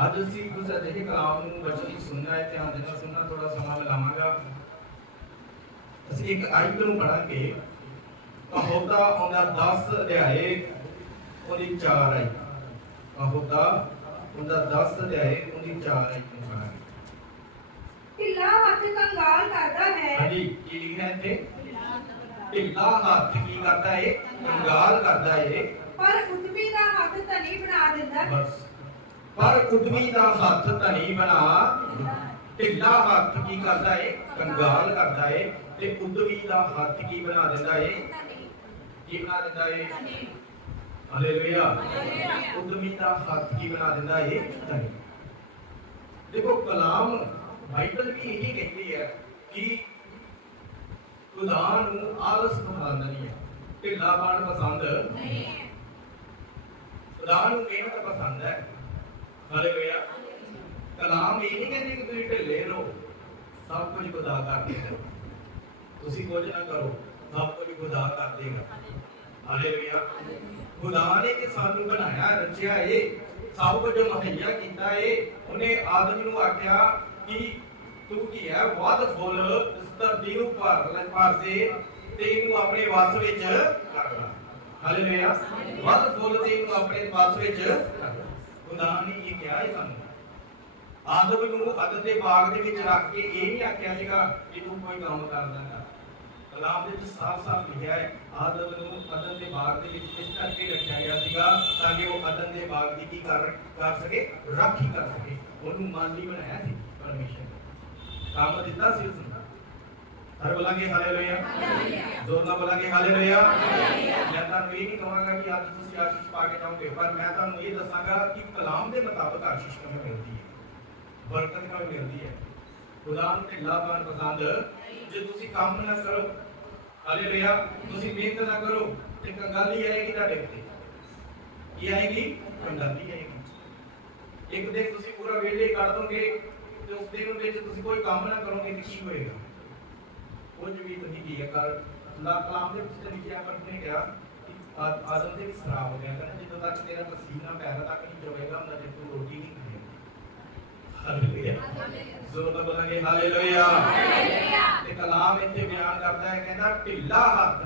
ਅੱਜ ਅਸੀਂ ਕੁਝ ਅਜਿਹੇ ਕਲਾਮ ਨੂੰ ਬੱਚੇ ਦੀ ਸੁਣਨਾ ਹੈ ਧਿਆਨ ਦੇਣਾ ਸੁਣਨਾ ਥੋੜਾ ਸਮਾਂ ਮਿਲਾਵਾਂਗਾ ਅਸੀਂ ਇੱਕ ਆਇਤ ਨੂੰ ਪੜਾਂਗੇ ਕਹੋਦਾ ਉਹਦਾ 10 ਅਧਿਆਏ ਉਹਦੀ 4 ਆਈ ਕਹੋਦਾ ਉਹਦਾ 10 ਅਧਿਆਏ ਉਹਦੀ 4 ਆਈ ਨੂੰ ਪੜਾਂਗੇ ਢਿੱਲਾ ਹੱਥ ਕੰਗਾਲ ਕਰਦਾ ਹੈ। ਹਾਂਜੀ ਕੀ ਲਿਖਿਆ ਹੈ ਇੱਥੇ? ਢਿੱਲਾ ਹੱਥ ਕੀ ਕਰਦਾ ਏ? ਕੰਗਾਲ ਕਰਦਾ ਏ। ਪਰ ਉਦਮੀ ਦਾ ਹੱਥ ਧਨੀ ਬਣਾ ਦਿੰਦਾ ਹੈ। ਬਸ। ਪਰ ਉਦਮੀ ਦਾ ਹੱਥ ਧਨੀ ਬਣਾ। ਢਿੱਲਾ ਹੱਥ ਕੀ ਕਰਦਾ ਏ? ਕੰਗਾਲ ਕਰਦਾ ਏ। ਤੇ ਉਦਮੀ ਦਾ ਹੱਥ ਕੀ ਬਣਾ ਦਿੰਦਾ ਏ? ਕੀ ਬਣਾ ਦਿੰਦਾ ਏ? ਹਾਲੇਲੂਇਆ। ਉਦਮੀ ਦਾ ਹੱਥ ਕੀ ਬਣਾ ਦਿੰਦਾ ਏ? ਧਨੀ। ਦੇਖੋ ਕਲਾਮ ਬਾਈਬਲ ਵੀ ਇਹੀ ਕਹਿੰਦੀ ਹੈ ਕਿ ਖੁਦਾ ਨੂੰ ਆਲਸ ਪਸੰਦ ਨਹੀਂ ਹੈ। ਢਿੱਲਾ ਬਣ ਪਸੰਦ? ਨਹੀਂ। ਹੈ ਖੁਦਾ ਨੂੰ ਮਿਹਨਤ ਪਸੰਦ ਹੈ। ਹਾਲੇਲੂਇਆ ਕਲਾਮ ਇਹ ਨਹੀਂ ਕਹਿੰਦੀ ਕਿ ਤੁਸੀਂ ਢਿੱਲੇ ਰਹੋ। ਸਭ ਕੁਝ ਖੁਦਾ ਕਰ ਦੇਗਾ। ਤੁਸੀਂ ਕੁਝ ਨਾ ਕਰੋ, ਸਭ ਕੁਝ ਖੁਦਾ ਕਰ ਦੇਗਾ। ਹਾਲੇਲੂਇਆ। ਖੁਦਾ ਨੇ ਕਿ ਸਾਨੂੰ ਬਣਾਇਆ, ਰਚਿਆ ਏ, ਸਭ ਕੁਝ ਮੁਹੱਈਆ ਕੀਤਾ ਏ, ਉਹਨੇ ਆਦਮ ਨੂੰ ਆਖਿਆ ਕਿ ਤੂੰ ਕੀ ਹੈ? ਵੱਧ ਫੁੱਲ ਇਸ ਧਰਤੀ ਨੂੰ ਭਰ ਲੈ ਪਾਸੇ ਤੇ ਇਹਨੂੰ ਆਪਣੇ ਵਸ ਵਿੱਚ ਕਰ ਲੈ। ਹਾਲੇਲੂਇਆ। ਵੱਧ ਫੁੱਲ ਤੇ ਇਹਨੂੰ ਆਪਣੇ ਵਸ ਵਿੱਚ ਕਰ ਲੈ। ਖੁਦਾ ਨੇ ਇਹ ਕਿਹਾ ਹੈ ਸਾਨੂੰ? ਆਦਮ ਨੂੰ ਅਦਨ ਦੇ ਬਾਗ ਦੇ ਵਿੱਚ ਰੱਖ ਕੇ ਇਹ ਨਹੀਂ ਆਖਿਆ ਸੀਗਾ ਕਿ ਤੂੰ ਕੋਈ ਕੰਮ ਕਰ ਲੈਂਦਾ ਕਲਾਮ ਦੇ ਵਿੱਚ ਸਾਫ਼-ਸਾਫ਼ ਲਿਖਿਆ ਹੈ ਆਦਮ ਨੂੰ ਅਦਨ ਦੇ ਬਾਗ ਦੇ ਵਿੱਚ ਇਸ ਕਰਕੇ ਰੱਖਿਆ ਗਿਆ ਸੀਗਾ ਤਾਂ ਕਿ ਉਹ ਅਦਨ ਦੇ ਬਾਗ ਦੀ ਕੀ ਕਰ ਕਰ ਸਕੇ, ਰਾਖੀ ਕਰ ਸਕੇ। ਉਹਨੂੰ ਮਾਲੀ ਬਣਾਇਆ ਸੀ ਪਰਮੇਸ਼ਰ ਨੇ। ਕੰਮ ਦਿੱਤਾ ਸੀ ਉਸਨੂੰ। ਹਰ ਬੋਲਾਂਗੇ, ਹਾਲੇਲੂਇਆ। ਜ਼ੋਰ ਨਾਲ ਬੋਲਾਂਗੇ, ਹਾਲੇਲੂਇਆ। ਮੈਂ ਤੁਹਾਨੂੰ ਇਹ ਨਹੀਂ ਕਹਾਂਗਾ ਕਿ ਅੱਜ ਤੁਸੀਂ ਆਸ਼ੀਸ਼ ਪਾ ਕੇ ਜਾਓਗੇ, ਪਰ ਮੈਂ ਤੁਹਾਨੂੰ ਇਹ ਦੱਸਾਂਗਾ ਕਿ ਕਲਾਮ ਦੇ ਮੁਤਾਬਕ ਆਸ਼ੀਸ਼ ਕਿਵੇਂ ਮਿਲਦੀ ਹੈ। ਬਰਕਤ ਕਿਵੇਂ ਮਿਲਦੀ ਹੈ। ਖੁਦਾ ਨੂੰ ਢਿੱਲਾ ਬਣ ਪਸੰਦ, ਜੇ ਤੁਸੀਂ ਕੰਮ ਨਾ ਕਰੋ, ਹਾਲੇਲੂਇਆ। ਤੁਸੀਂ ਮਿਹਨਤ ਨਾ ਕਰੋ, ਤੇ ਕੰਗਾਲੀ ਆਏਗੀ ਤੁਹਾਡੇ ਉੱਤੇ। ਕੀ ਆਏਗੀ? ਕੰਗਾਲੀ ਆਏਗੀ। ਇੱਕ ਦਿਨ ਤੁਸੀਂ ਪੂਰਾ ਵੇਲੇ ਕੱਢ ਦੋਗੇ, ਤੇ ਉਸ ਦਿਨ ਵਿੱਚ ਤੁਸੀਂ ਕੋਈ ਕੰਮ ਨਾ ਕਰੋਗੇ, ਤੇ ਕੀ ਹੋਏਗਾ? ਕੁਝ ਵੀ ਤੁਸੀਂ ਕੀ ਹੈ ਕਰ ਲਾ ਕਲਾਮ ਦੇ ਵਿੱਚ ਤੇ ਲਿਖਿਆ ਪਰ ਨੇ ਕਿਹਾ ਕਿ ਆ- ਆਦਮ ਦੇ ਵਿੱਚ ਖਰਾਬ ਹੋ ਗਿਆ ਕਹਿੰਦਾ ਜਦੋਂ ਤੱਕ ਤੇਰਾ ਪਸੀਨਾ ਪੈਰਾਂ ਤੱਕ ਨਹੀਂ ਜਵੇਗਾ ਉਹਨਾਂ ਦੇ ਤੂੰ ਰੋਟੀ ਨਹੀਂ ਖਾਏਗਾ ਹਾਲੇਲੂਇਆ ਜ਼ੋਰ ਨਾਲ ਬੋਲਾਂਗੇ ਹਾਲੇਲੂਇਆ ਤੇ ਕਲਾਮ ਇੱਥੇ ਬਿਆਨ ਕਰਦਾ ਹੈ ਕਹਿੰਦਾ ਢਿੱਲਾ ਹੱਥ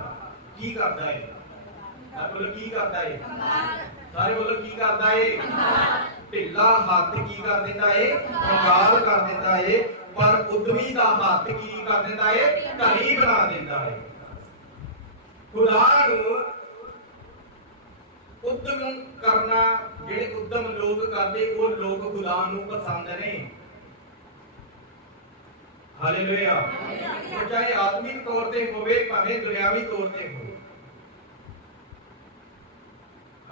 ਕੀ ਕਰਦਾ ਹੈ ਆ ਬੋਲੋ ਕੀ ਕਰਦਾ ਹੈ ਸਾਰੇ ਬੋਲੋ ਕੀ ਕਰਦਾ ਹੈ ਢਿੱਲਾ ਹੱਥ ਕੀ ਕਰ ਦਿੰਦਾ ਏ ਕੰਗਾਲ ਕਰ ਦਿੰਦਾ ਏ ਪਰ ਉਦਮੀ ਦਾ ਹੱਥ ਕੀ ਕਰ ਦਿੰਦਾ ਏ? ਧਨੀ ਬਣਾ ਦਿੰਦਾ ਏ। ਖੁਦਾ ਨੂੰ ਉਦਮ ਕਰਨਾ ਜਿਹੜੇ ਉਦਮ ਲੋਕ ਕਰਦੇ ਉਹ ਲੋਕ ਖੁਦਾ ਨੂੰ ਪਸੰਦ ਨੇ। ਹਾਲੇਲੂਇਆ। ਉਹ ਚਾਹੇ ਆਤਮਿਕ ਤੌਰ ਤੇ ਹੋਵੇ ਭਾਵੇਂ ਦੁਨਿਆਵੀ ਤੌਰ ਤੇ ਹੋਵੇ।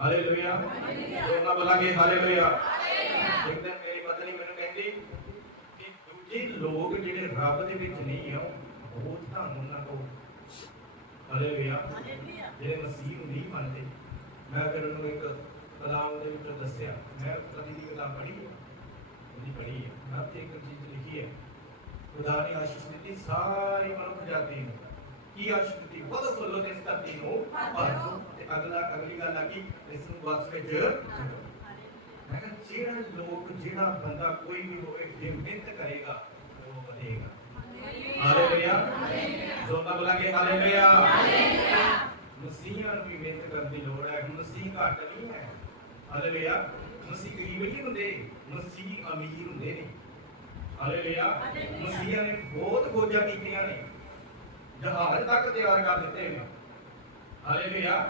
ਹਾਲੇਲੂਇਆ। ਉਹਨਾਂ ਬੋਲਾਂਗੇ ਹਾਲੇਲੂਇਆ ਇੱਕ ਦਿਨ ਮੇਰੀ ਪਤਨੀ ਮੈਨੂੰ ਕਹਿੰਦੀ ਕਿ ਦੂਜੇ ਲੋਕ ਜਿਹੜੇ ਰੱਬ ਦੇ ਵਿੱਚ ਨਹੀਂ ਆ ਉਹ ਤੁਹਾਨੂੰ ਨਾ ਕਹੋ ਹਾਲੇਲੂਇਆ ਜਿਹੜੇ ਮਸੀਹ ਨੂੰ ਨਹੀਂ ਮੰਨਦੇ। ਮੈਂ ਫਿਰ ਉਹਨੂੰ ਇੱਕ ਕਲਾਮ ਦੇ ਵਿੱਚ ਦੱਸਿਆ। ਮੈਂ ਕਦੀ ਦੀ ਕਿਤਾਬ ਪੜ੍ਹੀ ਹੈ ਉਹਦੀ ਪੜ੍ਹੀ ਹੈ ਮੈਂ ਤੇ ਇੱਕ ਚੀਜ਼ ਲਿਖੀ ਹੈ ਖੁਦਾ ਨੇ ਆਸ਼ੀਸ਼ ਦਿੱਤੀ ਸਾਰੀ ਮਨੁੱਖ ਜਾਤੀ ਨੂੰ। ਕੀ ਆਸ਼ੀਸ਼ ਦਿੱਤੀ? ਫੁੱਲੋ ਨੇ ਇਸ ਧਰਤੀ ਨੂੰ? ਦਿਓ। ਤੇ ਅਗਲਾ ਅਗਲੀ ਗੱਲ ਆ ਕਿ ਇਸ ਨੂੰ ਵਸ ਵਿੱਚ ਛੱਡੋ। ਮੈਂ ਕਿਹਾ ਜਿਹੜਾ ਲੋਕ ਜਿਹੜਾ ਬੰਦਾ ਕੋਈ ਵੀ ਹੋਵੇ ਜੇ ਮਿਹਨਤ ਕਰੇਗਾ ਉਹ ਵਧੇਗਾ ਹਾਲੇਲੂਇਆ ਦੋਨਾਂ ਬੋਲਾਂਗੇ ਹਾਲੇਲੂਇਆ। ਮਸੀਹਾਂ ਨੂੰ ਵੀ ਮਿਹਨਤ ਕਰਨ ਦੀ ਲੋੜ ਹੈ। ਮਸੀਹ ਘੱਟ ਨਹੀਂ ਹੈ। ਹਾਲੇਲੂਇਆ। ਮਸੀਹ ਗਰੀਬ ਨਹੀਂ ਹੁੰਦੇ। ਮਸੀਹ ਅਮੀਰ ਹੁੰਦੇ ਨੇ। ਹਾਲੇਲੂਇਆ। ਮਸੀਹਾਂ ਨੇ ਬਹੁਤ ਖੋਜਾਂ ਕੀਤੀਆਂ ਨੇ। ਜਹਾਜ਼ ਤੱਕ ਤਿਆਰ ਕਰ ਦਿੱਤੇ ਨੇ। ਹਾਲੇਲੂਇਆ।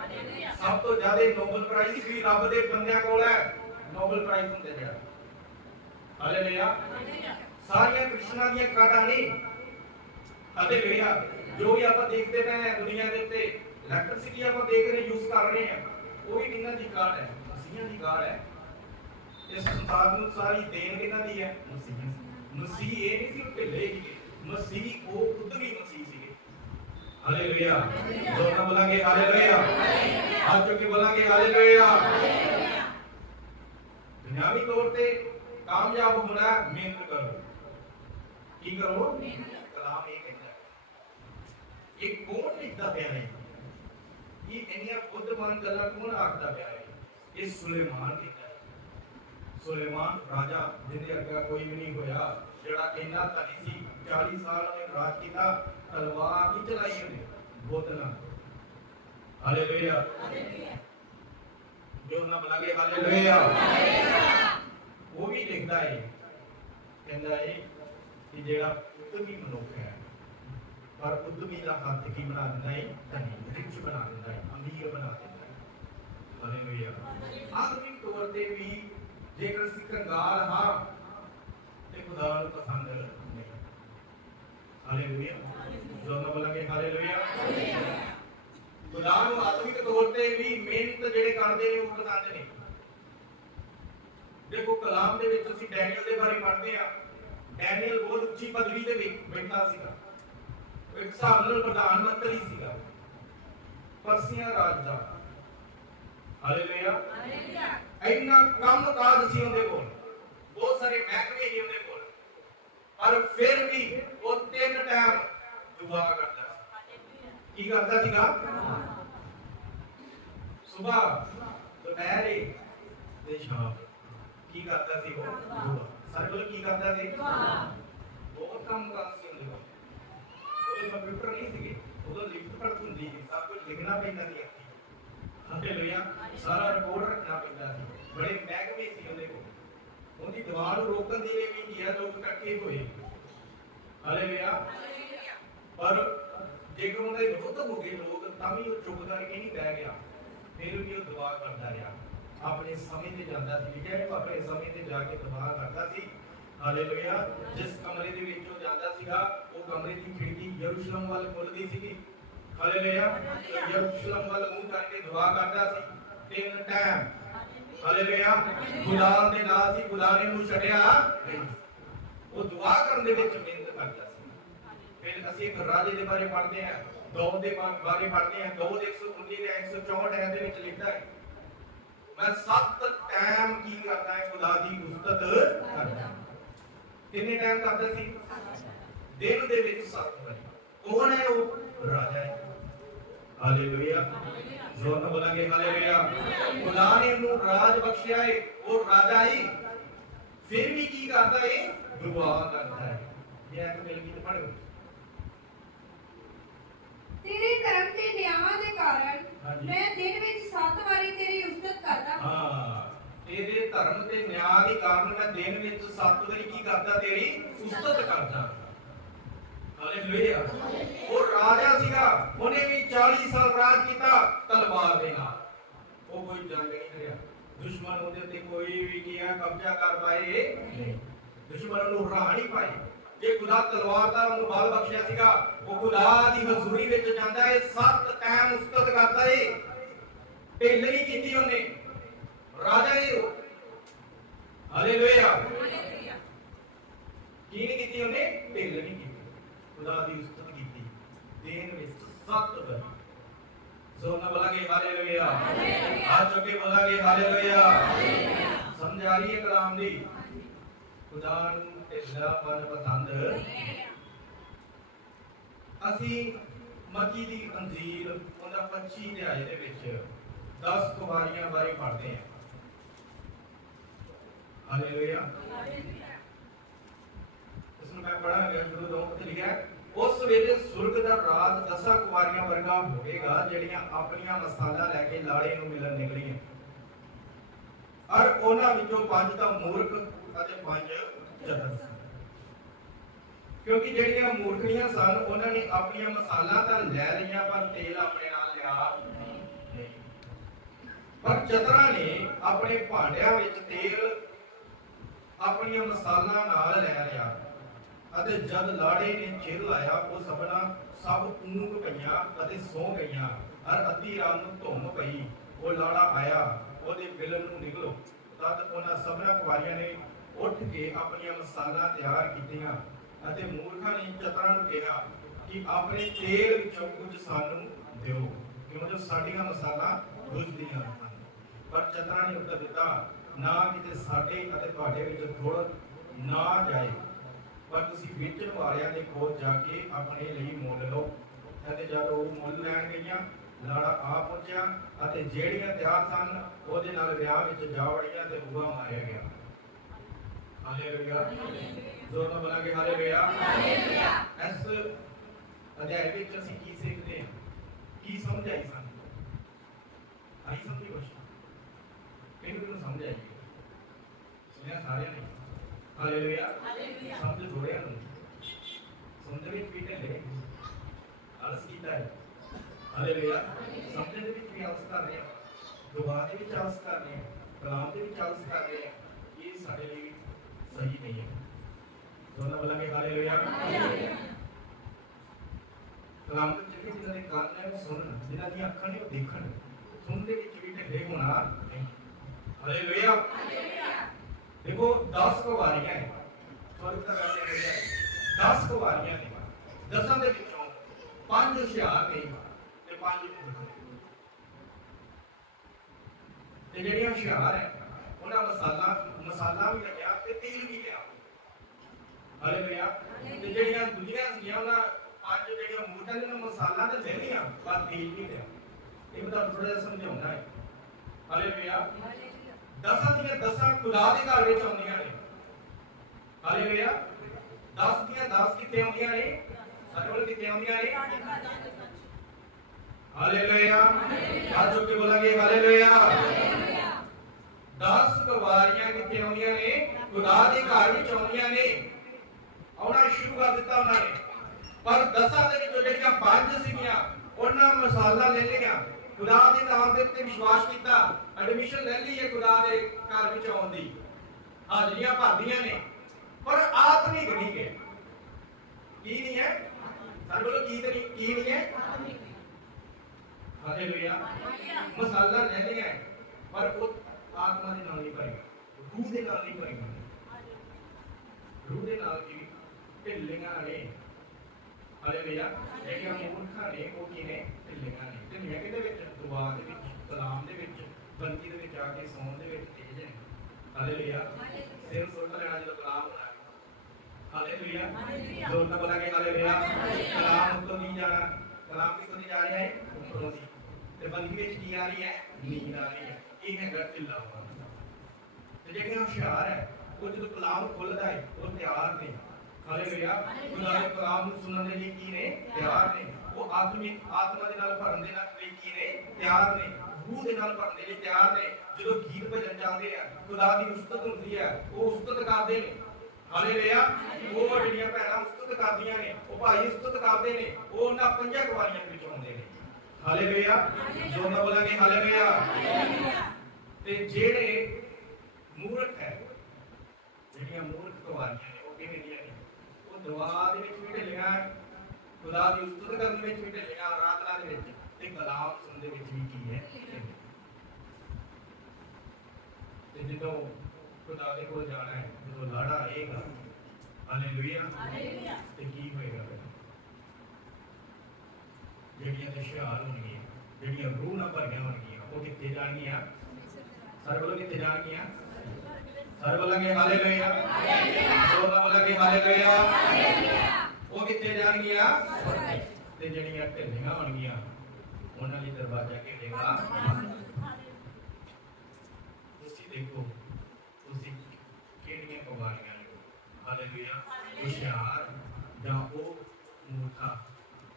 ਸਭ ਤੋਂ ਜ਼ਿਆਦਾ ਨੋਬਲ ਪ੍ਰਾਈਜ਼ ਵੀ ਰੱਬ ਦੇ ਬੰਦਿਆਂ ਕੋਲ ਹੈ। ਨੋਬਲ ਪ੍ਰਾਈਜ਼ ਹੁੰਦੇ ਨੇ। ਹਾਲੇਲੂਇਆ। ਸਾਰੀਆਂ ਕ੍ਰਿਸ਼ਨਾ ਦੀਆਂ ਕਾਟਾਂ ਨਹੀਂ ਹਾਲੇਲੂਇਆ ਜੋ ਵੀ ਆਪਾਂ ਦੇਖਦੇ ਪਏ ਹਾਂ ਦੁਨੀਆ ਦੇ ਉੱਤੇ ਇਲੈਕਟ੍ਰਿਸਿਟੀ ਆਪਾਂ ਦੇਖ ਰਹੇ ਯੂਜ਼ ਕਰ ਰਹੇ ਹਾਂ, ਉਹ ਵੀ ਕਿੰਨਾ ਦੀ ਕਾਢ ਹੈ? ਮਸੀਹਾਂ ਦੀ ਕਾਢ ਹੈ। ਇਸ ਸੰਸਾਰ ਨੂੰ ਸਾਰੀ ਦੇਣ ਕਿਹਨਾਂ ਦੀ ਹੈ? ਮਸੀਹ। ਮਸੀਹ ਇਹ ਨਹੀਂ ਸੀ ਢਿੱਲੇ ਸੀਗੇ। ਮਸੀਹ ਉਹ ਖੁਦ ਵੀ ਮਸੀਹ ਸੀਗੇ। ਹਾਲੇਲੂਇਆ ਦੋਨਾਂ ਬੋਲਾਂਗੇ ਹਾਲੇਲੂਇਆ ਹੱਥ ਚੁੱਕ ਕੇ ਬੋਲਾਂਗੇ ਹਾਲੇਲੂਇਆ ਦੁਨਿਆਵੀ ਤੌਰ ਤੇ ਕਾਮਯਾਬ ਹੋਣਾ, ਮਿਹਨਤ ਕਰੋ। ਕੀ ਕਰੋ? ਕਲਾਮ ਇਹ ਕਹਿੰਦਾ ਹੈ। ਇਹ ਕੌਣ ਲਿਖਦਾ ਪਿਆ ਹੈ? ਇਹ ਇੰਨੀਆਂ ਬੁੱਧਮਾਨ ਗੱਲਾਂ ਕੌਣ ਆਖਦਾ ਪਿਆ ਹੈ? ਇਹ ਸੁਲੇਮਾਨ ਕਹਿੰਦਾ ਹੈ। ਸੁਲੇਮਾਨ ਰਾਜਾ ਜਿਹਦੇ ਅੱਗੇ ਕੋਈ ਵੀ ਨਹੀਂ ਹੋਇਆ ਜਿਹੜਾ ਇੰਨਾ ਧਨੀ ਸੀ 40 ਸਾਲ ਉਹਨੇ ਰਾਜ ਕੀਤਾ ਤਲਵਾਰ ਨਹੀਂ ਚਲਾਈ ਉਹਨੇ ਬੁੱਧ ਨਾਲ। ਹਾਲੇਲੂਇਆ। ਜੋ ਨਾ ਬਲਾਗੇ ਹਾਲੇਲੂਇਆ। ਉਹ ਵੀ ਲਿਖਦਾ ਹੈ। ਕਹਿੰਦਾ ਹੈ ਕਿ ਜਿਹੜਾ ਉਤਮੀ ਮਨੁੱਖ ਹੈ, ਪਰ ਉਤਮੀ ਦਾ ਹੱਥ ਕੀ ਬਣਾ ਦਿੰਦਾ ਹੈ? ਧਨੀ ਰਿਚ ਬਣਾ ਦਿੰਦਾ ਹੈ, ਅਮੀਰ ਬਣਾ ਦਿੰਦਾ ਹੈ। ਹਾਲੇਲੂਇਆ ਆਖਰੀ ਤੌਰ ਤੇ ਵੀ ਜੇਕਰ ਅਸੀਂ ਕੰਗਾਲ ਹਾਂ, ਤੇ ਖੁਦਾ ਨੂੰ ਪਸੰਦ ਨਹੀਂ। ਹਾਲੇਲੂਇਆ। ਜੋ ਨਾ ਬੋਲਾਂਗੇ, ਹਾਲੇਲੂਇਆ। ਖੁਦਾ ਨੂੰ ਆਤਮਿਕ ਤੌਰ ਤੇ ਵੀ ਮਿਹਨਤ ਜਿਹੜੇ ਕਰਦੇ ਨੇ, ਉਹ ਪਸੰਦ ਨਹੀਂ। ਦੇਖੋ, ਕਲਾਮ ਦੇ ਵਿੱਚ ਅਸੀਂ ਡੈਨੀਅਲ ਦੇ ਬਾਰੇ ਪੜ੍ਹਦੇ ਆ ਡੈਨੀਅਲ ਬਹੁਤ ਉੱਚੀ ਪਦਵੀ ਤੇ ਬੈਠਾ ਸੀਗਾ। ਇੱਕ ਹਿਸਾਬ ਨਾਲ ਪ੍ਰਧਾਨ ਮੰਤਰੀ ਸੀਗਾ। ਪਰਸੀਆ ਰਾਜ। ਦਾ ਹਾਲੇਲੂਇਆ। ਇੰਨਾ ਕੰਮ ਕਾਜ ਸੀ ਉਹਦੇ ਕੋਲ। ਬਹੁਤ ਸਾਰੇ ਮਹਿਕਮੇ ਸੀ ਉਹਦੇ ਕੋਲ। ਪਰ ਫਿਰ ਵੀ ਉਹ ਤਿੰਨ ਟਾਈਮ ਦੁਆ ਕਰਦਾ ਸੀ। ਕੀ ਕਰਦਾ ਸੀਗਾ? ਸਵੇਰ ਦੁਪਹਿਰੇ ਤੇ ਸ਼ਾਮ। ਕੀ ਕਰਦਾ ਸੀ ਉਹ? ਦੁਆ ਸਾਰੇ ਕੋਲ ਕੀ ਕਰਦਾ ਸੀ ਬਹੁਤ ਕੰਮ ਕਰ ਸੀ ਉਹਦੇ ਕੋਲ। ਉਹਦੇ ਕੰਪਿਊਟਰ ਨਹੀਂ ਸੀਗੇ, ਉਦੋਂ ਲਿਖਤ ਪੜ੍ਹ ਹੁੰਦੀ ਸੀ, ਸਭ ਕੁਝ ਲਿਖਣਾ ਪੈਂਦਾ ਸੀ ਅੱਖੀ ਹਾਲੇਲੂਇਆ ਸਾਰਾ ਰਿਪੋਰਟ ਰੱਖਣਾ ਪੈਂਦਾ ਸੀ। ਬੜੇ ਮਹਿਕਮੇ ਸੀ ਉਹਦੇ ਕੋਲ। ਉਹਦੀ ਦੁਆ ਨੂੰ ਰੋਕਣ ਦੇ ਲਈ ਵੀ ਕੀ ਹੈ ਲੋਕ ਇਕੱਠੇ ਹੋਏ। ਹਾਲੇਲੂਇਆ ਪਰ ਜੇਕਰ ਉਹਦੇ ਵਿਰੁੱਧ ਹੋ ਗਏ ਲੋਕ, ਤਾਂ ਵੀ ਉਹ ਚੁੱਪ ਕਰਕੇ ਨਹੀਂ ਬਹਿ ਗਿਆ। ਫਿਰ ਵੀ ਉਹ ਦੁਆ ਕਰਦਾ ਰਿਹਾ। ਆਪਣੇ ਸਮੇਂ ਤੇ ਜਾਂਦਾ ਸੀ ਲਿਖਿਆ ਹੈ? ਉਹ ਆਪਣੇ ਸਮੇਂ ਤੇ ਜਾ ਕੇ ਦੁਆ ਕਰਦਾ ਸੀ। ਹਾਲੇਲੂਇਆ ਜਿਸ ਕਮਰੇ ਦੇ ਵਿੱਚ ਉਹ ਜਾਂਦਾ ਸੀਗਾ ਉਹ ਕਮਰੇ ਦੀ ਖਿੜਕੀ ਯਰੂਸ਼ਲਮ ਵੱਲ ਖੁੱਲਦੀ ਸੀਗੀ। ਹਾਲੇਲੂਇਆ ਯਰੂਸ਼ਲਮ ਵੱਲ ਮੂੰਹ ਕਰਕੇ ਦੁਆ ਕਰਦਾ ਸੀ। ਤਿੰਨ ਟਾਈਮ ਹਾਲੇਲੂਇਆ ਖੁਦਾ ਦੇ ਨਾਲ ਸੀ ਖੁਦਾ ਨੇ ਛੱਡਿਆ। ਉਹ ਦੁਆ ਕਰਨ ਦੇ ਵਿੱਚ ਮਿਹਨਤ ਕਰਦਾ ਸੀ। ਫਿਰ ਅਸੀਂ ਇੱਕ ਰਾਜੇ ਦੇ ਬਾਰੇ ਪੜ੍ਹਦੇ ਹਾਂ ਦੋ ਦੇ ਬਾਰੇ ਪੜ੍ਹਦੇ ਹਾਂ ਦੋ ਦੇ 119 ਦੇ 164 ਹੈ ਦੇ ਵਿੱਚ ਲਿਖਦਾ ਹੈ। ਮੈਂ ਸੱਤ ਟਾਈਮ ਕੀ ਕਰਦਾ ਹੈ, ਖੁਦਾ ਦੀ ਉਸਤਤ ਕਰਦਾ ਕਿੰਨੇ ਟਾਈਮ ਕਰਦਾ ਸੀ? ਦਿਨ ਦੇ ਵਿੱਚ ਸੱਤ ਵਾਰੀ। ਕੌਣ ਹੈ ਉਹ? ਰਾਜਾ ਹੈ। ਹਾਲੇਲੂਇਆ ਜ਼ੋਰ ਨਾਲ ਬੋਲਾਂਗੇ ਹਾਲੇਲੂਇਆ ਖੁਦਾ ਨੇ ਉਹਨੂੰ ਰਾਜ ਬਖਸ਼ਿਆ ਹੈ ਉਹ ਰਾਜਾ ਹੈ। ਫਿਰ ਵੀ ਕੀ ਕਰਦਾ ਹੈ ਦੁਆ ਕਰਦਾ ਹੈ ਇਹ ਇੱਕ ਮਿਲ ਕੇ ਪੜ੍ਹੋ ਤੇਰੇ ਧਰਮ ਤੇ ਨਿਆਵਾਂ ਦੇ ਕਾਰਨ ਹਾਂਜੀ। ਮੈਂ ਦਿਨ ਵਿੱਚ ਸੱਤ ਵਾਰੀ ਤੇਰੀ ਉਸਤਤ ਕਰਦਾ ਹਾਂ ਹਾਂ ਇਹਦੇ ਧਰਮ ਤੇ ਨਿਆਂ ਦੇ ਕਾਰਨ ਮੈਂ ਦਿਨ ਵਿੱਚ ਸੱਤ ਵਾਰੀ ਕੀ ਕਰਦਾ ਤੇਰੀ ਉਸਤਤ ਕਰਦਾ। ਹਾਲੇਲੂਇਆ ਉਹ ਰਾਜਾ ਸੀਗਾ, ਉਹਨੇ ਵੀ 40 ਸਾਲ ਰਾਜ ਕੀਤਾ ਤਲਵਾਰ ਦੇ ਨਾਲ। ਉਹ ਕੋਈ ਜੰਗ ਨਹੀਂ ਕਰਿਆ। ਦੁਸ਼ਮਣ ਉਹਦੇ ਉੱਤੇ ਕੋਈ ਵੀ ਕੀਆ ਕਬਜ਼ਾ ਕਰ ਪਾਏ। ਦੁਸ਼ਮਣ ਨੂੰ ਹਰਾ ਨਹੀਂ ਜੇ ਖੁਦਾ ਤਲਵਾਰ ਦਾ ਉਹਨੂੰ ਬਲ ਬਖਸ਼ਿਆ ਸੀਗਾ, ਉਹ ਖੁਦਾ ਦੀ ਹਜ਼ੂਰੀ ਵਿੱਚ ਜਾਂਦਾ ਹੈ ਸੱਤ ਟਾਈਮ ਉਸਤਤ ਕਰਦਾ ਹੈ ਢਿੱਲ ਨਹੀਂ ਕੀਤੀ ਉਹਨੇ। ਰਾਜਾ ਇਹ ਹਾਲੇਲੂਇਆ ਕੀ ਨਹੀਂ ਕੀਤੀ ਉਹਨੇ? ਢਿੱਲ ਨਹੀਂ ਕੀਤੀ। ਖੁਦਾ ਦੀ ਉਸਤਤ ਕੀਤੀ। ਦਿਨ ਵਿੱਚ ਸੱਤ ਵਾਰ ਜ਼ੋਰ ਨਾਲ ਬੋਲਾਂਗੇ ਹਾਲੇਲੂਇਆ ਹੱਥ ਚੁੱਕ ਕੇ ਬੋਲਾਂਗੇ ਹਾਲੇਲੂਇਆ ਸਮਝ ਆ ਰਹੀ ਹੈ ਕਲਾਮ ਦੀ। ਖੁਦਾ ਨੂੰ ਢਿੱਲਾ ਪਰ ਪਸੰਦ। ਅਸੀਂ ਮੱਕੀ ਦੀ ਅੰਜੀਰ ਉਹਦਾ 25 ਅਧਿਆਏ ਦੇ ਵਿੱਚ 10 ਕੁਵਾਰੀਆਂ ਬਾਰੇ ਪੜ੍ਹਦੇ ਹਾਂ। ਹਾਲੇਲੂਇਆ ਇਸ ਨੂੰ ਮੈਂ ਪੜਾਂਗਾ ਸ਼ੁਰੂ ਤੋਂ ਉੱਥੇ ਲਿਖਿਆ ਉਸ ਵੇਲੇ ਸੁਰਗ ਦਾ ਰਾਜ ਦਸਾਂ ਕੁਵਾਰੀਆਂ ਵਰਗਾ ਹੋਵੇਗਾ, ਜਿਹੜੀਆਂ ਆਪਣੀਆਂ ਮਸਾਲਾ ਲੈ ਕੇ ਲਾੜੇ ਨੂੰ ਮਿਲਣ ਨਿਕਲੀਆਂ। ਔਰ ਉਹਨਾਂ ਵਿੱਚੋਂ ਪੰਜ ਤਾਂ ਮੂਰਖ ਅਤੇ ਪੰਜ ਚਤਰ ਕਿਉਂਕਿ ਜਿਹੜੀਆਂ ਮੂਰਖੀਆਂ ਸਨ, ਉਹਨਾਂ ਨੇ ਆਪਣੀਆਂ ਮਸਾਲਾ ਤਾਂ ਲੈ ਲਈਆਂ, ਪਰ ਤੇਲ ਆਪਣੇ ਨਾਲ ਲਿਆ ਨਹੀਂ। ਪਰ ਚਤਰਾਂ ਨੇ ਆਪਣੇ ਭਾਂਡਿਆਂ ਵਿੱਚ ਤੇਲ ਆਪਣੀਆਂ ਮਸਾਲਾਂ ਨਾਲ ਲੈ ਲਿਆ ਅਤੇ ਜਦ ਲਾੜੇ ਨੇ ਚਿਰ ਲਾਇਆ, ਉਹ ਸਭਨਾ ਸਭ ਊਂਗ ਪਈਆਂ ਅਤੇ ਸੌ ਗਈਆਂ। ਹਰ ਅੱਧੀ ਰਾਤ ਨੂੰ ਧੁੰਮ ਪਈ। ਉਹ ਲਾੜਾ ਆਇਆ, ਉਹਦੇ ਬਿਲਨ ਨੂੰ ਨਿਕਲੋ ਤਦ ਉਹਨਾਂ ਸਭਨਾ ਕੁਵਾਰੀਆਂ ਨੇ ਉੱਠ ਕੇ ਆਪਣੀਆਂ ਮਸਾਲਾਂ ਤਿਆਰ ਕੀਤੀਆਂ ਅਤੇ ਮੂਰਖਾਂ ਨੇ ਚਤਰਾਂ ਨੂੰ ਕਿਹਾ ਕਿ ਆਪਣੇ ਤੇਲ ਵਿੱਚੋਂ ਕੁਝ ਸਾਨੂੰ ਦਿਓ। ਕਿਉਂ? ਸਾਡੀਆਂ ਮਸਾਲਾਂ ਬੁਝਦੀਆਂ ਹਨ। ਪਰ ਚਤਰਾਂ ਨੇ ਉੱਤਰ ਦਿੱਤਾ ਨਾ ਕਿਤੇ ਸਾਡੇ ਅਤੇ ਤੁਹਾਡੇ ਵਿੱਚ ਥੋੜ ਨਾ ਜਾਏ ਪਰ ਤੁਸੀਂ ਵੇਚਣ ਵਾਲਿਆਂ ਦੇ ਕੋਲ ਜਾ ਕੇ ਆਪਣੇ ਲਈ ਮੁੱਲ ਲਓ। ਅਤੇ ਜਦ ਉਹ ਮੁੱਲ ਲੈਣ ਗਈਆਂ ਲਾੜਾ ਆ ਪਹੁੰਚਿਆ ਅਤੇ ਜਿਹੜੀਆਂ ਤਿਆਰ ਸਨ ਉਹਦੇ ਨਾਲ ਵਿਆਹ ਵਿੱਚ ਜਾ ਵੜੀਆਂ ਤੇ ਬੂਹਾ ਮਾਰਿਆ ਗਿਆ। ਹਾਲੇਲੂਇਆ ਜ਼ੋਰ ਨਾਲ ਬੋਲਾਂਗੇ ਹਾਲੇਲੂਇਆ ਇਸ ਅਧਿਆਇ ਵਿੱਚ ਅਸੀਂ ਕੀ ਸਿੱਖਦੇ ਹਾਂ? ਕੀ ਸਮਝ ਆਈ ਸਾਨੂੰ? ਆਈ ਸਮਝੀ ਕੁਛ? ਕਿਹਨੂੰ ਨੂੰ ਸਮਝ ਆਈ ਸੁਣਿਆ ਸਾਰਿਆਂ ਨੇ ਹਾਲੇਲੂਇਆ ਸਮਝ ਥੋੜਿਆਂ ਨੂੰ ਸਮਝ ਵਿੱਚ ਵੀ ਢਿੱਲੇ ਅਰਸ ਕੀਤਾ ਹੈ ਹਾਲੇਲੂਇਆ ਸਮਝ ਦੇ ਵਿੱਚ ਵੀ ਅਰਸ ਕਰ ਰਹੇ ਹਾਂ ਦੁਆ ਦੇ ਵਿੱਚ ਅਰਸ ਕਰ ਰਹੇ ਹਾਂ ਕਲਾਮ ਦੇ ਵਿੱਚ ਅਰਸ ਕਰ ਰਹੇ ਹਾਂ ਇਹ ਸਾਡੇ ਲਈ ਸਹੀ ਨਹੀਂ ਹੈ ਦੋਨਾਂ ਬੋਲਾਂਗੇ ਹਾਲੇਲੂਇਆ ਕਲਾਮ ਦੇ ਜਿਹੜੇ ਜਿਨ੍ਹਾਂ ਦੇ ਕੰਨ ਨੇ ਉਹ ਸੁਣਨ ਜਿਨ੍ਹਾਂ ਦੀਆਂ ਅੱਖਾਂ ਨੇ ਉਹ ਦੇਖਣ ਸੁਣਨ ਦੇ ਵਿੱਚ ਵੀ ਢਿੱਲੇ ਹੋਣਾ ਨਹੀਂ ਹਾਲੇਲੂਇਆ ਦੇਖੋ 10 ਕੁਵਾਰੀਆਂ ਹੈ ਸਵਾਗਤ ਕਰਦੇ ਹਾਂ 10 ਕੁਵਾਰੀਆਂ ਨੇ? ਦਸਾਂ ਦੇ ਵਿੱਚੋਂ ਪੰਜ ਹੁਸ਼ਿਆਰ ਨੇ ਤੇ ਪੰਜ ਤੇ ਜਿਹੜੀਆਂ ਹੁਸ਼ਿਆਰ ਹੈ, ਉਹਨਾਂ ਮਸਾਲਾ ਮਸਾਲਾ ਵੀ ਲਿਆ ਤੇ ਤੇਲ ਵੀ ਲਿਆ। ਹਲੇ ਹਾਲੇਲੂਇਆ ਤੇ ਜਿਹੜੀਆਂ ਦੂਜੀਆਂ ਸੀਗੀਆਂ, ਉਹਨਾਂ ਪੰਜ ਜਿਹੜੀਆਂ ਮੂਰਖਾਂ ਨੇ ਮਸਾਲਾ ਤੇ ਲੈ ਲਿਆ ਪਰ ਤੇਲ ਨਹੀਂ ਲਿਆ। ਇਹ ਬਤਾ ਥੋੜਾ ਜਿਹਾ ਸਮਝਾਉਣਾ ਹੈ। ਹਾਲੇਲੂਇਆ ਦਸਾਂ ਦੀਆਂ ਦਸਾਂ ਖੁਦਾ ਦੇ ਘਰ ਵਿੱਚ ਆਉਂਦੀਆਂ ਨੇ। ਹਾਲੇਲੂਇਆ 10 ਦੀਆਂ 10 ਕਿੱਥੇ ਆਉਂਦੀਆਂ ਨੇ? ਸਾਡੇ ਕੋਲ ਆਉਂਦੀਆਂ ਨੇ? ਹਾਲੇਲੂਇਆ। ਅੱਜ ਉੱਤੇ ਬੋਲਾਂਗੇ, ਹਾਲੇਲੂਇਆ। 10 ਕੁਵਾਰੀਆਂ ਕਿੱਥੇ ਆਉਂਦੀਆਂ ਨੇ? ਖੁਦਾ ਦੇ ਘਰ ਵਿੱਚ ਆਉਂਦੀਆਂ ਨੇ। ਆਉਣਾ ਸ਼ੁਰੂ ਕਰ ਦਿੱਤਾ ਉਹਨਾਂ ਨੇ। ਪਰ ਦਸਾਂ ਦੇ ਵਿੱਚੋਂ ਜਿਹੜੀਆਂ ਪੰਜ ਸੀਗੀਆਂ, ਉਹਨਾਂ ਮਸਾਲਾ ਲੈ ਲਿਆ ਖੁਦਾ ਦੇ ਨਾਮ ਦੇ ਉੱਤੇ ਵਿਸ਼ਵਾਸ ਕੀਤਾ ਐਡਮਿਸ਼ਨ ਲੈ ਲਈ ਹੈ ਖੁਦਾ ਦੇ ਘਰ ਵਿੱਚ ਆਉਣ ਦੀ। ਹਾਜ਼ਰੀਆਂ ਭਰਦੀਆਂ ਨੇ, ਪਰ ਆਤਮਿਕ ਨਹੀਂ ਗਏ। ਕੀ ਨਹੀਂ ਹੈ? ਸਾਡੇ ਕੋਲ ਕੀ ਤੇ ਕੀ ਨਹੀਂ ਹੈ? ਹਾਲੇਲੂਇਆ। ਮਸਾਲਾ ਲੈ ਲਿਆ ਪਰ ਉਹ ਆਤਮਾ ਦੇ ਨਾਲ ਨਹੀਂ ਭਰੀ। ਰੂਹ ਦੇ ਨਾਲ ਨਹੀਂ ਭਰੀ। ਰੂਹ ਦੇ ਨਾਲ ਕੀ ਢਿੱਲੀਆਂ ਨੇ। ਹਾਲੇਲੂਇਆ ਜਿਹੜੀਆਂ ਮੂਰਖਾਂ ਨੇ ਉਹ ਕੀ ਨੇ ਢਿੱਲੀਆਂ ਨੇ ਢਿੱਲੀਆਂ ਕਿਹਦੇ ਵਿੱਚ ਦੁਆ ਦੇ ਵਿੱਚ ਕਲਾਮ ਦੇ ਵਿੱਚ ਬੰਦੀ ਦੇ ਵਿੱਚ ਆ ਕੇ ਸੌਣ ਦੇ ਵਿੱਚ ਤੇਜ਼ ਨੇ ਹਾਲੇਲੂਇਆ ਸਿਰ ਸੁੱਟ ਲੈਣਾ ਜਦੋਂ ਕਲਾਮ ਹੋਣਾ ਹਾਲੇਲੂਇਆ ਜੋਰ ਨਾਲ ਬੋਲਾਂਗੇ ਹਾਲੇਲੂਇਆ ਕਲਾਮ ਉੱਤੋਂ ਨਹੀਂ ਜਾਣਾ ਕਲਾਮ ਕਿੱਥੋਂ ਦੀ ਜਾ ਰਿਹਾ ਹੈ ਉੱਪਰੋਂ ਦੀ ਤੇ ਬੰਦੀ ਵਿੱਚ ਕੀ ਆ ਰਹੀ ਹੈ ਨੀਂਦ ਆ ਰਹੀ ਹੈ ਇਹ ਹੈਗਾ ਢਿੱਲਾ ਹੋਣਾ ਤੇ ਜਿਹੜੀਆਂ ਹੁਸ਼ਿਆਰ ਹੈ ਉਹ ਜਦੋਂ ਕਲਾਮ ਖੁੱਲਦਾ ਹੈ ਉਹ ਤਿਆਰ ਨੇ ਹਾਲੇਲੂਇਆ ਖੁਦਾ ਦੇ ਕਲਾਮ ਨੂੰ ਸੁਣਨ ਦੇ ਲਈ ਕੀ ਨੇ? ਤਿਆਰ ਨੇ। ਉਹ ਆਤਮਿਕ ਆਤਮਾ ਦੇ ਨਾਲ ਭਰਨ ਦੇ ਨਾਲ ਕੀ ਨੇ? ਤਿਆਰ ਨੇ। ਰੂਹ ਦੇ ਨਾਲ ਭਰਨ ਦੇ ਲਈ ਤਿਆਰ ਨੇ। ਜਦੋਂ ਗੀਤ ਭਜਨ ਜਾਂਦੇ ਆ ਖੁਦਾ ਦੀ ਉਸਤਤ ਹੁੰਦੀ ਹੈ ਉਹ ਉਸਤਤ ਕਰਦੇ ਨੇ। ਹਾਲੇਲੂਇਆ। ਉਹ ਜਿਹੜੀਆਂ ਭੈਣਾਂ ਉਸਤਤ ਕਰਦੀਆਂ ਨੇ। ਉਹ ਭਾਈ ਉਸਤਤ ਕਰਦੇ ਨੇ। ਉਹ ਉਹਨਾਂ ਪੰਜਾਂ ਕੁਵਾਰੀਆਂ ਵਿੱਚ ਆਉਂਦੇ ਨੇ। ਹਾਲੇਲੂਇਆ। ਜੋ ਨਾ ਬੋਲਾਂਗੇ ਹਾਲੇਲੂਇਆ। ਤੇ ਜਿਹੜੇ ਮੂਰਖ ਹੈ ਜਿਹੜੀਆਂ ਮੂਰਖ ਕੁਵਾਰੀਆਂ ਨੇ ਉਹ ਕਿਵੇਂ ਦੀਆਂ ਨੇ ਉਹ ਦੁਆ ਦੇ ਵਿੱਚ ਵੀ ਢਿੱਲੀਆਂ ਖੁਦਾ ਦੀ ਉਸਤਤ ਕਰਨ ਵਿੱਚ ਵੀ ਢਿੱਲੀਆਂ ਆਰਾਧਨਾ ਦੇ ਵਿੱਚ ਤੇ ਕਲਾਮ ਸੁਣਨ ਦੇ ਵਿੱਚ ਵੀ ਕੀ ਹੈ ਤੇ ਜਦੋਂ ਖੁਦਾ ਦੇ ਕੋਲ ਜਾਣਾ ਹੈ ਜਦੋਂ ਲਾੜਾ ਆਏਗਾ ਹਾਲੇਲੂਇਆ। ਤੇ ਕੀ ਹੋਏਗਾ ਜਿਹੜੀਆਂ ਹੁਸ਼ਿਆਰ ਹੋਣਗੀਆਂ ਜਿਹੜੀਆਂ ਰੂਹ ਨਾਲ ਭਰੀਆਂ ਹੋਣਗੀਆਂ ਉਹ ਕਿੱਥੇ ਜਾਣਗੀਆਂ? ਸਾਰੇ ਬੋਲੋ ਕਿੱਥੇ ਜਾਣਗੀਆਂ? ਸਾਰੇ ਬੋਲਾਂਗੇ ਹਾਲੇਲੂਇਆ। ਹਾਲੇਲੂਇਆ। ਬੋਲਾਂਗੇ ਹਾਲੇਲੂਇਆ ਉਹ ਕਿੱਥੇ ਜਾਣਗੀਆਂ? ਤੇ ਜਿਹੜੀਆਂ ਢਿੱਲੀਆਂ ਹੋਣਗੀਆਂ ਉਹਨਾਂ ਲਈ ਦਰਵਾਜ਼ਾ ਘੇਰੇਗਾ ਤੁਸੀਂ ਦੇਖੋ ਤੁਸੀਂ ਕਿਹੜੀਆਂ ਕੁਵਾਰੀਆਂ ਨੇ ਹਾਲੇਲੂਇਆ। ਹੁਸ਼ਿਆਰ ਜਾਂ ਉਹ ਮੂਰਖਾ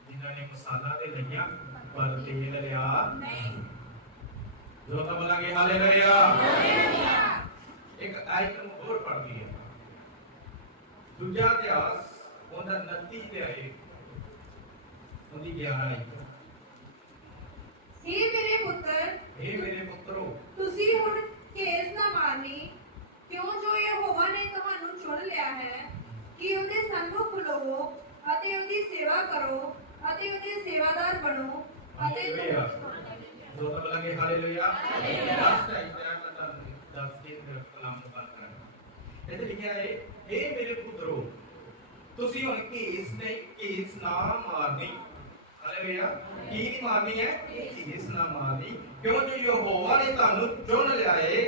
ਜਿਨ੍ਹਾਂ ਨੇ ਮਸਾਲਾ ਤੇ ਲਈਆਂ ਪਰ ਤੇਲ ਲਿਆ ਜੋ ਤਾਂ ਬੋਲਾਂਗੇ ਹਾਲੇਲੂਇਆ। ਇੱਕ ਆਇਤ ਨੂੰ ਹੋਰ ਪੜ੍ਹਦੀ ਹੈ। ਦੂਜਾ ਇਤਿਹਾਸ ਉਹਦਾ 29 ਤੇ ਆਏ। ਉਹਦੀ 11 ਆਈ। हे ਮੇਰੇ ਪੁੱਤਰ ਇਹ ਮੇਰੇ ਪੁੱਤਰੋ। ਤੁਸੀਂ ਹੁਣ ਕੇਸ ਨਾ ਮਾਰਨੀ। ਕਿਉਂ ਜੋ ਯਹੋਵਾ ਨੇ ਤੁਹਾਨੂੰ ਚੁਣ ਲਿਆ ਹੈ ਕਿ ਉਹਦੇ ਸੰਮੁਖ ਖਲੋਵੋ ਅਤੇ ਉਹਦੀ ਸੇਵਾ ਕਰੋ ਅਤੇ ਉਹਦੇ ਸੇਵਾਦਾਰ ਬਣੋ ਅਤੇ ਹਾਲੇਲੂਇਆ। ਜੋ ਤਾਂ ਬੋਲਾਂਗੇ ਹਾਲੇਲੂਇਆ। ਲਾਸਟ ਟਾਈਮ ਮੇਰਾ ਪਤਾ ਦੱਸ ਕੇ ਕਰਾਂਗੇ ਲਿਖਿਆ ਹੈ ਇਹ ਮੇਰੇ ਪੁੱਤਰੋ, ਤੁਸੀਂ ਹੁਣ ਕੇਸ ਨਹੀਂ ਕੇਸ ਨਾ ਮਾਰਨੀ। ਹਾਲੇਲੂਇਆ ਕੀ ਨਹੀਂ ਮਾਰਨੀ ਹੈ? ਕੇਸ ਨਾ ਮਾਰਨੀ। ਕਿਉਂ? ਜੋ ਯਹੋਵਾ ਨੇ ਤੁਹਾਨੂੰ ਚੁਣ ਲਿਆ ਹੈ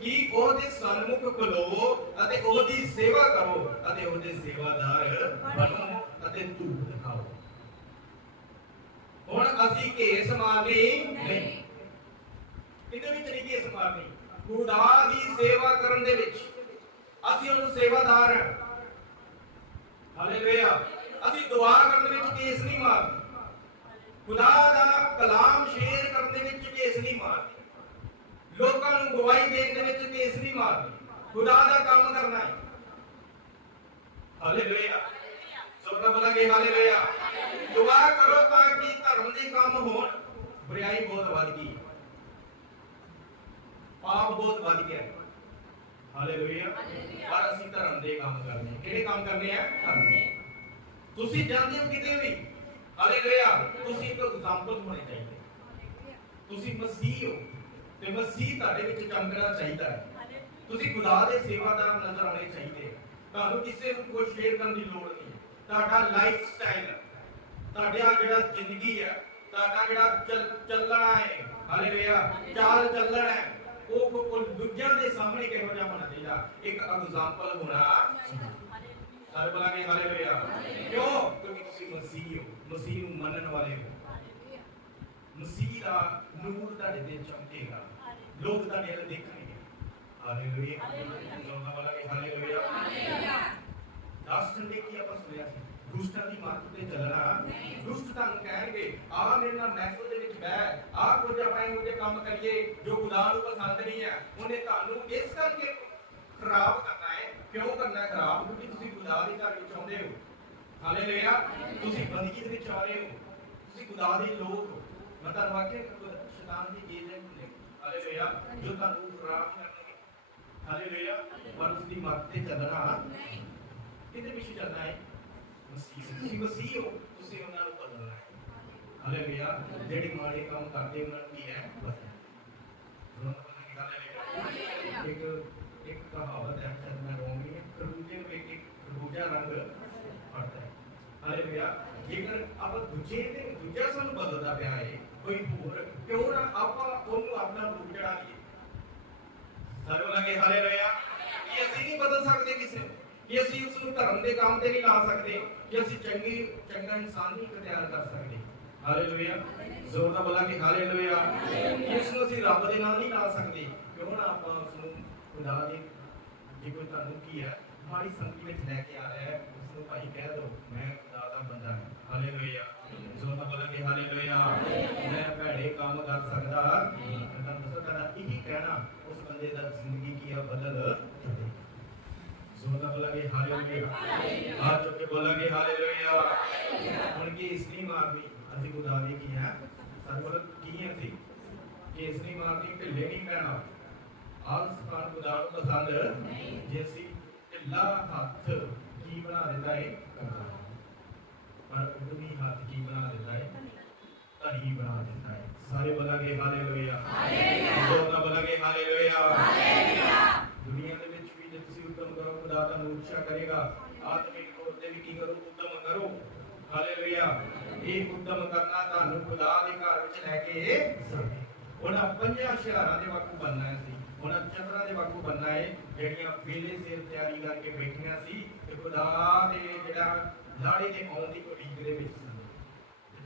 ਕਿ ਉਹਦੇ ਸਨਮੁਖ ਖਲੋਵੋ ਅਤੇ ਉਹਦੀ ਸੇਵਾ ਕਰੋ ਅਤੇ ਉਹਦੇ ਸੇਵਾਦਾਰ ਬਣੋ ਅਤੇ ਧੂਪ ਦਿਖਾਓ। ਹੁਣ ਅਸੀਂ ਕੇਸ ਮਾਰਨੀ ਨਹੀਂ। ਇਹਦੇ ਵਿੱਚ ਨਹੀਂ ਕੇਸ ਮਾਰਨੀ? ਖੁਦਾ ਦੀ ਸੇਵਾ ਕਰਨ ਦੇ ਵਿੱਚ। ਅਸੀਂ ਉਹਨੂੰ ਸੇਵਾਦਾਰ ਹਾਂ। ਹਾਲੇਲੂਇਆ ਅਸੀਂ ਦੁਆ ਕਰਨ ਵਿੱਚ ਕੇਸ ਨਹੀਂ ਮਾਰਦੇ। ਖੁਦਾ ਦਾ ਕਲਾਮ ਸ਼ੇਅਰ ਕਰਨ ਦੇ ਵਿੱਚ ਕੇਸ ਨਹੀਂ ਮਾਰਦੇ। ਲੋਕਾਂ ਨੂੰ ਗਵਾਹੀ ਦੇਣ ਦੇ ਵਿੱਚ ਕੇਸ ਨਹੀਂ ਮਾਰਦੇ। ਖੁਦਾ ਦਾ ਕੰਮ ਕਰਨਾ ਹੈ। ਹਾਲੇਲੂਇਆ ਸਭਨਾ ਬੋਲਾਂਗੇ ਹਾਲੇਲੂਇਆ ਦੁਆ ਕਰੋ ਤਾਂ ਕਿ ਧਰਮ ਦੇ ਕੰਮ ਹੋਣ। ਬੁਰਾਈ ਬਹੁਤ ਵੱਧ ਗਈ ਹੈ। ਪਾਪ ਬਹੁਤ ਵੱਧ ਗਿਆ ਹਾਲੇਲੂਇਆ ਪਰ ਅਸੀਂ ਧਰਮ ਦੇ ਕੰਮ ਕਰਨੇ ਕਿਹੜੇ ਕੰਮ ਕਰਨੇ ਆ? ਧਰਮ ਦੇ। ਤੁਸੀਂ ਜਾਣਦੇ ਹੋ ਕਿਤੇ ਵੀ। ਹਾਲੇਲੂਇਆ ਤੁਸੀਂ ਇੱਕ ਐਗਜ਼ਾਮਪਲ ਹੋਣੇ ਚਾਹੀਦੇ। ਤੁਸੀਂ ਮਸੀਹ ਹੋ। ਤੇ ਮਸੀਹ ਤੁਹਾਡੇ ਵਿੱਚ ਚਮਕਣਾ ਚਾਹੀਦਾ ਹੈ। ਤੁਸੀਂ ਖੁਦਾ ਦੇ ਸੇਵਾਦਾਰ ਨਜ਼ਰ ਆਉਣੇ ਚਾਹੀਦੇ ਤੁਹਾਨੂੰ ਕਿਸੇ ਨੂੰ ਕੋਈ ਸ਼ੇਅਰ ਕਰਨ ਦੀ ਲੋੜ ਨਹੀਂ ਤੁਹਾਡਾ ਲਾਈਫ ਸਟਾਈਲ ਤੁਹਾਡਾ ਜਿਹੜਾ ਜ਼ਿੰਦਗੀ ਹੈ, ਤੁਹਾਡਾ ਜਿਹੜਾ ਚੱਲਣਾ ਹੈ। ਹਾਲੇਲੂਇਆ ਚਾਲ ਚੱਲਣਾ ਹੈ। ਉਹ ਕੋ- ਉਹ ਦੂਜਿਆਂ ਦੇ ਸਾਹਮਣੇ ਕਿਹੋ ਜਿਹਾ ਹੋਣਾ ਚਾਹੀਦਾ? ਇੱਕ ਐਗਜ਼ਾਮਪਲ ਹੋਣਾ। ਸਾਰੇ ਬੋਲਾਂਗੇ ਹਾਲੇਲੂਇਆ। ਕਿਉਂ? ਕਿਉਂਕਿ ਤੁਸੀਂ ਮਸੀਹ ਹੋ। ਮਸੀਹ ਨੂੰ ਮੰਨਣ ਵਾਲੇ ਹੋ। ਮਸੀਹ ਦਾ ਨੂਰ ਤੁਹਾਡੇ ਤੇ ਚਮਕੇਗਾ ਲੋਕ ਤੁਹਾਡੇ ਵੱਲ ਦੇਖਣਗੇ। ਹਾਲੇਲੂਇਆ। ਲੋਕਾਂ ਵਾਲਾ ਕਿ ਹਾਲੇਲੂਇਆ। ਦਸ ਸੰਡੇ ਕੀ ਆਪਾਂ ਸੁਣਿਆ ਸੀ? ਦੁਸ਼ਟਾਂ ਦੀ ਮੱਤ ਤੇ ਚੱਲਣਾ ਦੁਸ਼ਟ ਤੁਹਾਨੂੰ ਕਹਿਣਗੇ ਆ ਮੇਰੇ ਨਾਲ ਮਹਿਫਲ ਦੇ ਵਿੱਚ ਬਹਿ ਆ ਕੁਝ ਆਪਾਂ ਇਹੋ ਜਿਹੇ ਕੰਮ ਕਰੀਏ ਜੋ ਖੁਦਾ ਨੂੰ ਪਸੰਦ ਨਹੀਂ ਹੈ ਉਹਨੇ ਤੁਹਾਨੂੰ ਇਸ ਕਰਕੇ ਖਰਾਬ ਕਰਨਾ ਹੈ ਕਿਉਂ ਕਰਨਾ ਹੈ ਖਰਾਬ ਕਿਉਂਕਿ ਤੁਸੀਂ ਖੁਦਾ ਦੇ ਘਰ ਵਿੱਚ ਆਉਂਦੇ ਹੋ ਹਾਲੇਲੂਇਆ ਤੁਸੀਂ ਬੰਦਗੀ ਦੇ ਵਿੱਚ ਆ ਰਹੇ ਹੋ ਤੁਸੀਂ ਖੁਦਾ ਦੇ ਲੋਕ ਹੋ ਮੈਂ ਤੁਹਾਨੂੰ ਆਖਿਆ ਕਿ ਖੁਦਾ- ਸ਼ੈਤਾਨ ਦੀ ਏਜੰਟ ਨੇ ਹਾਲੇਲੂਇਆ ਜੋ ਤੁਹਾਨੂੰ ਖਰਾਬ ਕਰਨਗੇ ਹਾਲੇਲੂਇਆ ਪਰ ਉਸ ਦੀ ਮੱਤ ਤੇ ਚੱਲਣਾ ਕਿਤੇ ਪਿੱਛੇ ਚੱਲਣਾ ਹੈ ਮਸੀਹ ਤੁਸੀਂ ਮਸੀਹ ਹੋ ਤੁਸੀਂ ਉਹਨਾਂ ਨੂੰ ਬਦਲਣਾ ਹੈ। ਹਾਲੇਲੂਇਆ। ਜਿਹੜੇ ਮਾੜੇ ਕੰਮ ਕਰਦੇ ਉਹਨਾਂ ਨੂੰ ਕੀ ਹੈ? ਬਦਲਣਾ ਇੱਕ ਇੱਕ ਕਹਾਵਤ ਹੈ ਸ਼ਾਇਦ ਮੈਂ ਰੋਂਗ ਨਹੀਂ ਖਰਬੂਜੇ ਨੂੰ ਇੱਕ ਖਰਬੂਜਾ ਰੰਗ ਫੜਦਾ ਹੈ। ਹਾਲੇਲੂਇਆ। ਜੇਕਰ ਆਪਾਂ ਦੂਜੇ ਤੇ ਦੂਜਾ ਸਾਨੂੰ ਬਦਲਦਾ ਪਿਆ ਹੈ ਕੋਈ ਹੋਰ ਕਿਉਂ ਨਾ ਆਪਾਂ ਉਹਨੂੰ ਆਪਣਾ ਰੂਪ ਚੜਾ ਲਈਏ। ਸਾਰੇ ਬੋਲਾਂਗੇ ਹਾਲੇਲੂਇਆ। ਕਿ ਅਸੀਂ ਨਹੀਂ ਬਦਲ ਸਕਦੇ ਕਿਸੇ ਨੂੰ? ਕਿ ਅਸੀਂ ਉਸ ਨੂੰ ਧਰਮ ਦੇ ਕੰਮ ਤੇ ਨਹੀਂ ਲਾ ਸਕਦੇ ਕਿ ਅਸੀਂ ਚੰਗੀ ਚੰਗਾ ਇਨਸਾਨ ਨਹੀਂ ਤਿਆਰ ਕਰ ਸਕਦੇ। ਹਾਲੇਲੂਇਆ ਜ਼ੋਰ ਨਾਲ ਬੋਲਾਂਗੇ ਹਾਲੇਲੂਇਆ ਕਿ ਇਸ ਨੂੰ ਅਸੀਂ ਰੱਬ ਦੇ ਨਾਲ ਨਹੀਂ ਲਾ ਸਕਦੇ। ਕਿਉਂ ਨਾ ਆਪਾਂ ਉਸ ਨੂੰ ਖੁਦਾ ਦੇ ਜੇ ਕੋਈ ਤੁਹਾਨੂੰ ਕੀ ਹੈ ਮਾੜੀ ਸੰਗਤੀ ਵਿੱਚ ਲੈ ਕੇ ਆ ਰਿਹਾ ਹੈ ਉਸ ਨੂੰ ਭਾਈ ਕਹਿ ਦਿਓ ਮੈਂ ਖੁਦਾ ਦਾ ਬੰਦਾ ਹਾਂ। ਹਾਲੇਲੂਇਆ ਜ਼ੋਰ ਨਾਲ ਬੋਲਾਂਗੇ ਹਾਲੇਲੂਇਆ ਮੈਂ ਭੈੜੇ ਕੰਮ ਕਰ ਸਕਦਾ। ਮੈਂ ਤੁਹਾਨੂੰ ਦੱਸਾਂ ਤੁਹਾਡਾ ਇਹੀ ਕਹਿਣਾ ਉਸ ਬੰਦੇ ਦਾ ਜ਼ਿੰਦਗੀ ਕੀ ਆ ਬਦਲ। ਜ਼ੋਰ ਨਾਲ ਬੋਲਾਂਗੇ ਹਾਲੇਲੂਇਆ ਹੱਥ ਚੁੱਕ ਕੇ ਬੋਲਾਂਗੇ ਹਾਲੇਲੂਇਆ ਹੁਣ ਕੀ ਇਸ ਨਹੀਂ ਮਾਰਨੀ ਅਸੀਂ ਖੁਦਾ ਦੀ ਕੀ ਹੈ ਸਾਡੇ ਕੋਲ ਕੀ ਹੈ ਅਸੀਂ ਕਿ ਇਸ ਨਹੀਂ ਮਾਰਨੀ ਢਿੱਲੇ ਨਹੀਂ ਪੈਣਾ ਆਲਸ ਖਾਨ ਖੁਦਾ ਨੂੰ ਪਸੰਦ ਜੇ ਅਸੀਂ ਢਿੱਲਾ ਹੱਥ ਕੀ ਬਣਾ ਦਿੰਦਾ ਹੈ ਕੰਗਾ ਪਰ ਉਦਮੀ ਹੱਥ ਕੀ ਬਣਾ ਦਿੰਦਾ ਹੈ ਧਰੀ ਬਣਾ ਦਿੰਦਾ ਹੈ ਸਾਰੇ ਬੋਲਾਂਗੇ ਹਾਲੇਲੂਇਆ ਹਾਲੇਲੂਇਆ ਦੋਨਾਂ ਬੋਲਾਂਗੇ ਹਾਲੇਲੂਇਆ ਦੁਨੀਆ ਦੇ ਵਿੱਚ ਵੀ ਜੇ ਤੁਸੀਂ ਉਦਮ ਕਰੋ ਖੁਦਾ ਤੁਹਾਨੂੰ ਉੱਚਾ ਕਰੇਗਾ। ਆਤਮਿਕ ਤੌਰ ਤੇ ਵੀ ਕੀ ਇਹ ਉਦਮ ਕਰਨਾ ਤੁਹਾਨੂੰ ਖੁਦਾ ਦੇ ਘਰ ਵਿੱਚ ਲੈ ਕੇ ਸਕਦੇ ਉਹਨਾਂ ਪੰਜਾਂ ਸ਼ਹਿਰਾਂ ਦੇ ਵਾਕੂ ਬੰਨਣਾ ਸੀ ਉਹਨਾਂ ਚੰਦਰਾਂ ਦੇ ਵਾਕੂ ਬੰਨਣਾ ਹੈ, ਜਿਹੜੀਆਂ ਵੇਲੇ ਸਿਰ ਤਿਆਰੀ ਕਰਕੇ ਬੈਠੀਆਂ ਸੀ ਤੇ ਖੁਦਾ ਦੇ ਜਿਹੜਾ ਲਾੜੇ ਦੇ ਆਉਣ ਦੀ ਉਡੀਕ ਦੇ ਵਿੱਚ ਸਨ।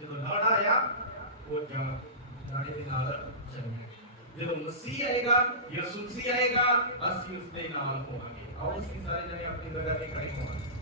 ਜਦੋਂ ਲਾੜਾ ਆਇਆ, ਉਹ ਜਾਂ ਲਾੜੇ ਦੇ ਨਾਲ ਚੱਲਿਆ। ਜਦੋਂ ਮਸੀਹ ਆਏਗਾ, ਯਿਸੂ ਮਸੀਹ ਆਏਗਾ, ਅਸੀਂ ਉਸ ਦੇ ਨਾਲ ਹੋਵਾਂਗੇ। ਆਓ ਅਸੀਂ ਸਾਰੇ ਜਣੇ ਆਪਣੀ ਜਗ੍ਹਾ ਤੇ ਖੜੇ ਹੋਵਾਂਗੇ